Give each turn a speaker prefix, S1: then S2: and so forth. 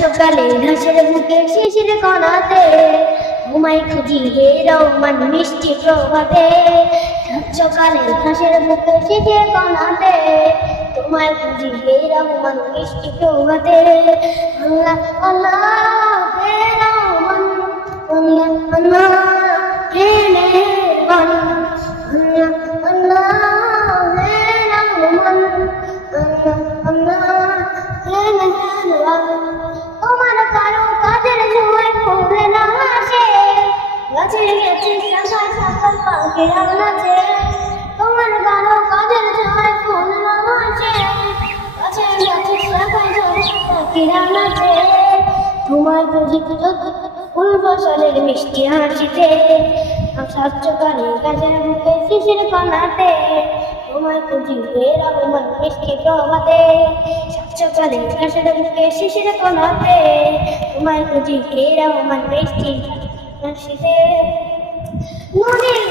S1: সকালে ঘাসের বুকে শিশির কণাতে, ঘুমাই খুঁজি হে রহমান মিষ্টি প্রভাতে। সকালে ঘাসের বুকে শিশির কণাতে তোমায় খুঁজি হে রহমান মিষ্টি প্রভাতে। আল্লাহ আল্লাহ। গাছের গেছে শাখা শাখা পাখিরা নাচে তোমার সময় ফুল না আসে গাছের গেছে শাখা শাখা তোমার প্রদীপ ফুল ফসলের মিষ্টি? হাসিতে মুখে শিশির কণাতে তোমার খুঁজি রহমান মিষ্টি প্রভাতে স্বচ্ছ করে গাছের মুখে শিশির কণাতে তোমার খুঁজি রহমান মিষ্টি? হাসিতে নদীর গুলো